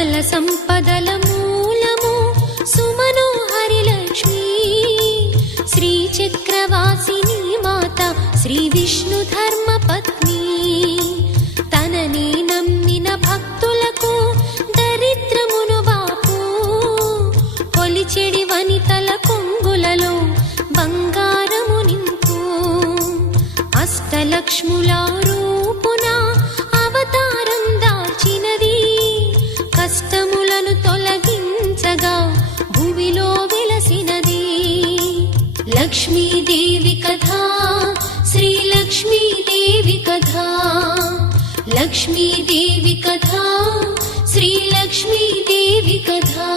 సకల సంపదల మూలము సుమనోహరి లక్ష్మీ శ్రీ చక్రవాసిని మాత శ్రీ విష్ణు ధర్మ పత్ని తనని నమ్మిన భక్తులకు దరిద్రమును బాపు కొలిచెడి వనితల కొంగులలో బంగారము నింపు అష్టలక్ష్ముల రూపున అవతారం దాల్చినది కష్టములను తొలగించగా భూమిలో వెలసినది లక్ష్మీదేవి కథా శ్రీ లక్ష్మీదేవి కథా లక్ష్మీదేవి కథా శ్రీ లక్ష్మీదేవి కథా।